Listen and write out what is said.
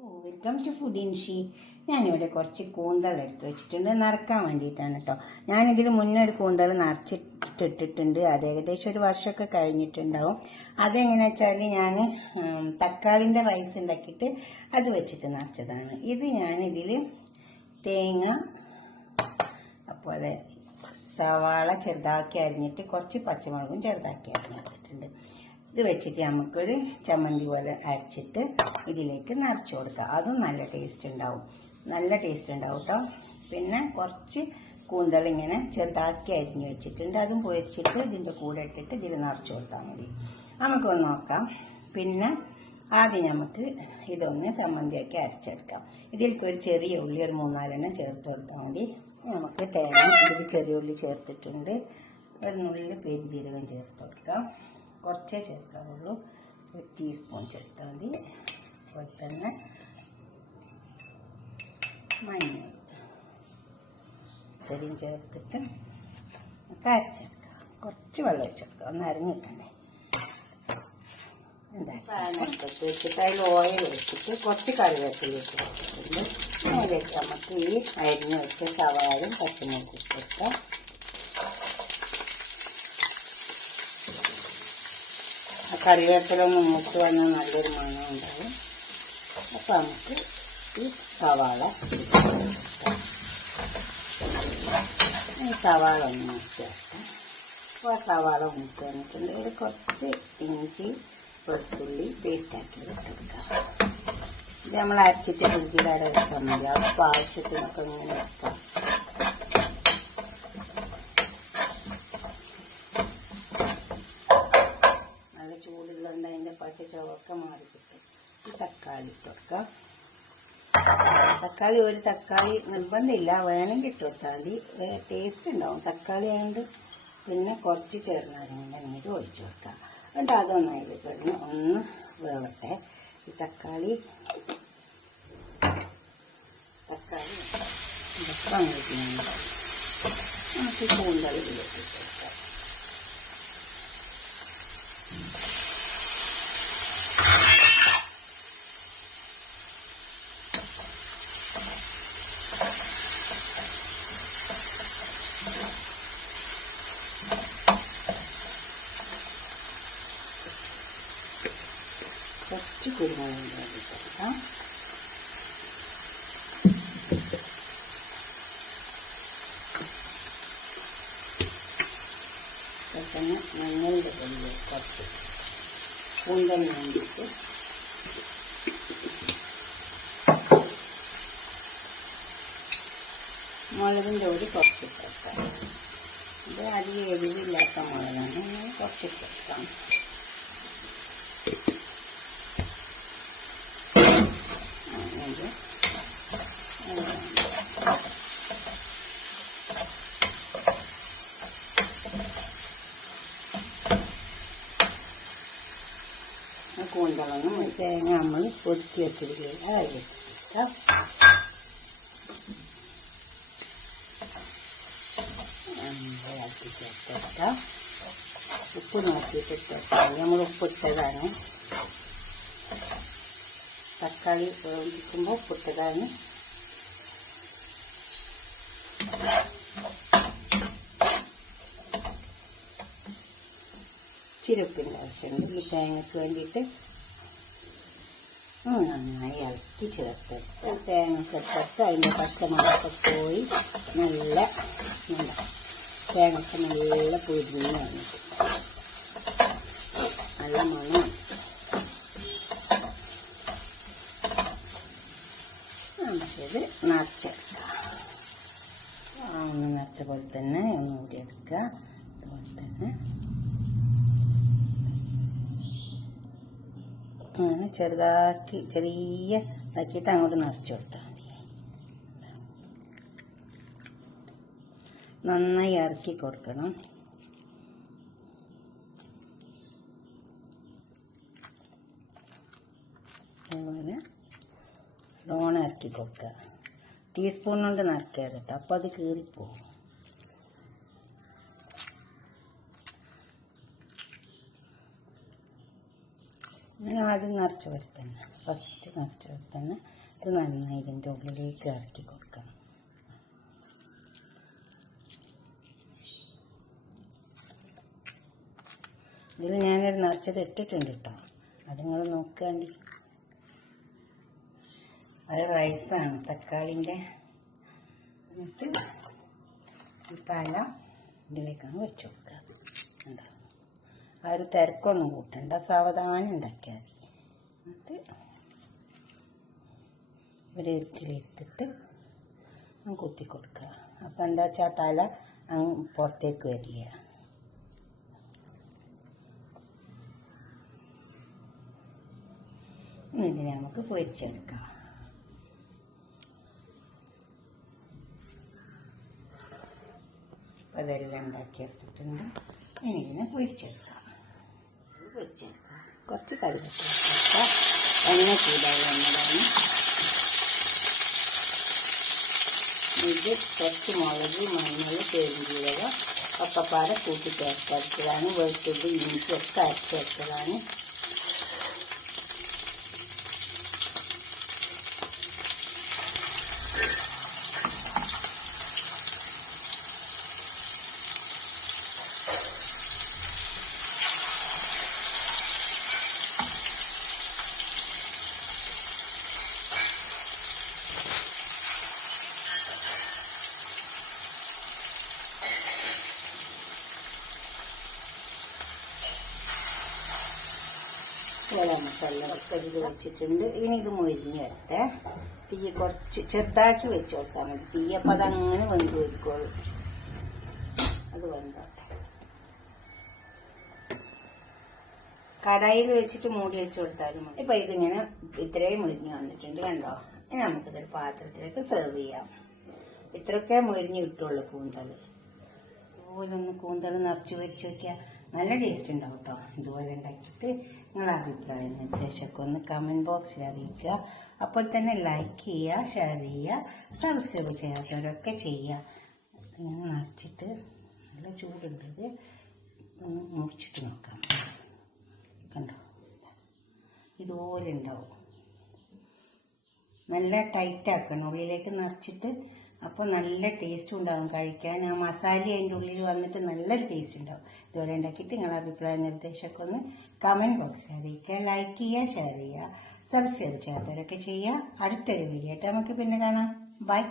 Welcome to food ഇൻഷി. ഞാനിവിടെ കുറച്ച് കൂന്തൽ എടുത്ത് വെച്ചിട്ടുണ്ട്, നിറക്കാൻ വേണ്ടിയിട്ടാണ് കേട്ടോ. ഞാനിതിൽ മുന്നേ ഒരു കൂന്തൽ നിറച്ചിട്ടിട്ടുണ്ട്. അത് ഏകദേശം ഒരു വർഷമൊക്കെ കഴിഞ്ഞിട്ടുണ്ടാവും. അതെങ്ങനെയാ വെച്ചാൽ ഞാൻ തക്കാളിൻ്റെ റൈസ് ഉണ്ടാക്കിയിട്ട് അത് വെച്ചിട്ട് നിറച്ചതാണ്. ഇത് ഞാനിതിൽ തേങ്ങ, അതുപോലെ സവാള ചെറുതാക്കി അരിഞ്ഞിട്ട് കുറച്ച് പച്ചമുളകും ചെറുതാക്കി അരിഞ്ഞെടുത്തിട്ടുണ്ട്. ഇത് വെച്ചിട്ട് നമുക്കൊരു ചമ്മന്തി പോലെ അരച്ചിട്ട് ഇതിലേക്ക് നിറച്ച് കൊടുക്കുക. അതും നല്ല ടേസ്റ്റ് ഉണ്ടാവും കേട്ടോ. പിന്നെ കുറച്ച് കൂന്തൽ ഇങ്ങനെ ചെറുതാക്കി അരിഞ്ഞ് വെച്ചിട്ടുണ്ട്, അതും പൊരിച്ചിട്ട് ഇതിൻ്റെ കൂടെ ഇട്ടിട്ട് ഇതിൽ നിറച്ച് കൊടുത്താൽ മതി. നമുക്കൊന്ന് നോക്കാം. പിന്നെ ആദ്യം നമുക്ക് ഇതൊന്ന് ചമ്മന്തിയാക്കി അരച്ചെടുക്കാം. ഇതിലേക്ക് ഒരു ചെറിയ ഉള്ളി ഒരു 3-4 ചേർത്ത് കൊടുത്താൽ മതി. നമുക്ക് തേങ്ങ ഇതിൽ ചെറിയ ഉള്ളി ചേർത്തിട്ടുണ്ട്. ഒരു നുള്ളിൽ പെരുംജീരകം ചേർത്ത് കൊടുക്കാം. കുറച്ചേ ചേർക്കാറുള്ളൂ, 1 ടീസ്പൂൺ ചേർത്താൽ മതി. അതുപോലെ തന്നെ മഞ്ഞൾ ഇത്രയും ചേർത്തിട്ട് അരച്ചെടുക്കാം. കുറച്ച് വെള്ളം ഒഴിച്ചെടുക്കാം, ഒന്ന് അരിഞ്ഞിട്ടണ്ടേ. അടുപ്പത്ത് വെച്ചിട്ട് അതിൽ ഓയിൽ വെച്ചിട്ട് കുറച്ച് കറിവേപ്പില ഇട്ട് വെച്ചിട്ടുണ്ട്. അതിലേക്ക് നമുക്ക് ഈ അരിഞ്ഞ് വെച്ച സവാളയും പച്ചമുളകും ഇട്ടിട്ട് കറിവേപ്പില ഒന്ന് മൂത്ത് വന്നാൽ നല്ലൊരു മണം ഉണ്ടാവും. അപ്പോൾ നമുക്ക് ഈ സവാള ഒന്ന് മൂത്തിയാക്കാം. അപ്പോൾ സവാള മൂത്ത് വന്നിട്ടുണ്ട്. ഇതിൽ കുറച്ച് ഇഞ്ചി വെളുത്തുള്ളി പേസ്റ്റാക്കി ഇട്ടെടുക്കാം. ഇത് നമ്മൾ അരച്ചിട്ട് ഫ്രിഡ്ജിലവിടെ വെച്ചാൽ മതി. അപ്പോൾ ആവശ്യത്തിനൊക്കെ ഇങ്ങനെ വെക്കാം. നല്ല ചൂടുള്ളതുകൊണ്ട് അതിൻ്റെ പച്ച ചുവക്കെ മാറി കിട്ടും. ഈ തക്കാളി ഇട്ട് കൊടുക്കാം. തക്കാളി ഒരു തക്കാളി നിർബന്ധമില്ല, വേണമെങ്കിൽ ഇട്ട് കൊടുത്താൽ മതി, ടേസ്റ്റ് ഉണ്ടാവും തക്കാളി ആയതുകൊണ്ട്. പിന്നെ കുറച്ച് ചെറുനാരങ്ങ നീര് ഒഴിച്ചു കൊടുക്കാം. എന്നിട്ട് അതൊന്ന് അതിൽ കിടന്ന് ഒന്ന് വേവട്ടെ. ഈ തക്കാളി ഇതൊക്കെ വന്നിരിക്കുന്നുണ്ട്. നമുക്ക് കൂന്തൽ ഇതിലേക്ക് ഇട്ട് കൊടുക്കാം. കുറച്ച് കുരുമുളക് കൊടുക്കാം. തന്നെ മഞ്ഞളുടെ പൊടി കുറച്ച് കൂന്തലിന് വേണ്ടിയിട്ട് മുളകിൻ്റെ പൊടി കുറച്ച് കൊടുക്കാം. ഇത് അധികം എരിവില്ലാത്ത മുളകാണ്, ഇങ്ങനെ കുറച്ച് കൊടുക്കാം. കൂന്തളൊന്നും തേങ്ങ നമ്മൾ പൊടിച്ച് വെച്ചിരിക്കുക അതിലിട്ടാം. ചേർത്തെടുക്കാം. ഉപ്പ് നോക്കിയിട്ട് ചേർത്താൽ നമ്മൾ ഉപ്പിട്ടതാണ്. തക്കാളി വേവിക്കുമ്പോൾ ഉപ്പിട്ടതാണ്. ചിരപ്പിൻ്റെ ആവശ്യമുണ്ട് ഈ തേങ്ങയ്ക്ക് വേണ്ടിയിട്ട്. നന്നായി ഇളക്കി ചേർത്തെടുത്ത് തേങ്ങ ചേർത്ത് അതിൻ്റെ പച്ചമുളകൊക്കെ പോയി നല്ല തേങ്ങയ്ക്ക് നല്ല പൊരിഞ്ഞ് വന്നിട്ട് നല്ല മണം. നമുക്കിത് നിറച്ചെടുക്കാം. ഒന്ന് നിറച്ച പോലെ തന്നെ ഒന്നുകൂടി എടുക്കുക. അതുപോലെ തന്നെ അങ്ങനെ ചെറുതാക്കി ചെറിയ ഇതാക്കിയിട്ട് അങ്ങോട്ട് നിറച്ച് കൊടുത്താൽ മതി. നന്നായി ഇറക്കി കൊടുക്കണം. അതുപോലെ ലോൺ ഇറക്കി കൊടുക്കുക. ടീസ്പൂൺ കൊണ്ട് നിറയ്ക്കാതെ കേട്ടോ, അപ്പോൾ അത് കീറിപ്പോകും. അങ്ങനെ ആദ്യം നിറച്ച് വരുത്തന്നെ. ഫസ്റ്റ് നിറച്ച് തന്നെ ഇത് നന്നായി ഇതിൻ്റെ ഉള്ളിലേക്ക് ഇറക്കി കൊടുക്കണം. ഇതിൽ ഞാനൊരു നിറച്ചത് ഇട്ടിട്ടുണ്ട് കേട്ടോ, അത് നിങ്ങൾ നോക്കുകയാണ്ടി. അത് റൈസാണ്, തക്കാളിൻ്റെ. എന്നിട്ട് ഈ തല ഇതിലേക്കാണ് വെച്ച് കൊടുക്കുക. ഉണ്ടോ, ആ ഒരു തിരക്കൊന്നും കൂട്ടണ്ട, സാവധാനം ഉണ്ടാക്കിയാൽ മതി. എന്നിട്ട് ഒരു ഇരുത്തിലെടുത്തിട്ട് കുത്തി കൊടുക്കുക. അപ്പം എന്താ വെച്ചാൽ തല അങ്ങ് പുറത്തേക്ക് വരില്ല. ഇതിനെ നമുക്ക് പൊരിച്ചെടുക്കാം. അതെല്ലാം ഉണ്ടാക്കിയെടുത്തിട്ടുണ്ട്. ഇനി ഇതിനെ പൊരിച്ചെടുക്കാം. കുറച്ച് കറിവേപ്പില, എണ്ണ ചൂടായി വന്നതാണ്. ഇത് കുറച്ച് മുളക്, മഞ്ഞൾ, പെരുംജീരകം ഒക്കെപ്പാടെ കൂട്ടി ചേർത്തതാണ്. വെളുത്തുള്ളി, ഇഞ്ചി ഒക്കെ അരച്ചെടുത്തതാണ്. ഗരം മസാല ഒക്കെ ഇത് വെച്ചിട്ടുണ്ട്. ഇനി ഇത് മൊരിഞ്ഞ് വരട്ടെ. തീ കുറച്ച് ചെറുതാക്കി വെച്ച് കൊടുത്താൽ മതി. തീ അപ്പം അതങ്ങനെ വെന്ത് വയ്ക്കോളൂ. അത് വെന്തോട്ടെ. കടായിൽ വെച്ചിട്ട് മൂടി വെച്ച് കൊടുത്താലും മതി. ഇപ്പം ഇതിങ്ങനെ ഇത്രയും മൊരിഞ്ഞ് വന്നിട്ടുണ്ട്, കണ്ടോ. ഇനി നമുക്കിതൊരു പാത്രത്തിലേക്ക് സെർവ് ചെയ്യാം. ഇത്രയൊക്കെ മൊരിഞ്ഞ് കിട്ടുള്ളൂ കൂന്തൽ. ഇതുപോലെ ഒന്ന് കൂന്തൽ നിറച്ച് പൊരിച്ച് വയ്ക്കുക. നല്ല ടേസ്റ്റ് ഉണ്ടാവും കേട്ടോ. ഇതുപോലെ ഉണ്ടാക്കിയിട്ട് നിങ്ങളുടെ അഭിപ്രായം നിർദ്ദേശമൊക്കെ ഒന്ന് കമൻറ്റ് ബോക്സിൽ അറിയിക്കുക. അപ്പോൾ തന്നെ ലൈക്ക് ചെയ്യുക, ഷെയർ ചെയ്യുക, സബ്സ്ക്രൈബ് ചെയ്യാത്തവരൊക്കെ ചെയ്യുക. ഇങ്ങനെ നിറച്ചിട്ട് നല്ല ചൂടുണ്ട്. ഇത് ഒന്ന് മുറിച്ചിട്ട് നോക്കാം. കണ്ടോ, ഇതുപോലെ ഉണ്ടാവും. നല്ല ടൈറ്റ് ആക്കണം, ഉള്ളിലേക്ക് നിറച്ചിട്ട്. അപ്പോൾ നല്ല ടേസ്റ്റും ഉണ്ടാകും കഴിക്കാൻ. ആ മസാല അതിൻ്റെ ഉള്ളിൽ വന്നിട്ട് നല്ലൊരു ടേസ്റ്റ് ഉണ്ടാവും. ഇതുപോലെ ഉണ്ടാക്കിയിട്ട് നിങ്ങളുടെ അഭിപ്രായ നിർദ്ദേശമൊക്കെ ഒന്ന് കമൻറ്റ് ബോക്സിൽ അറിയിക്കുക. ലൈക്ക് ചെയ്യുക, ഷെയർ ചെയ്യുക, സബ്സ്ക്രൈബ് ചെയ്യാത്തവരൊക്കെ ചെയ്യുക. അടുത്തൊരു വീഡിയോ ആയിട്ട് നമുക്ക് പിന്നെ കാണാം. ബൈ.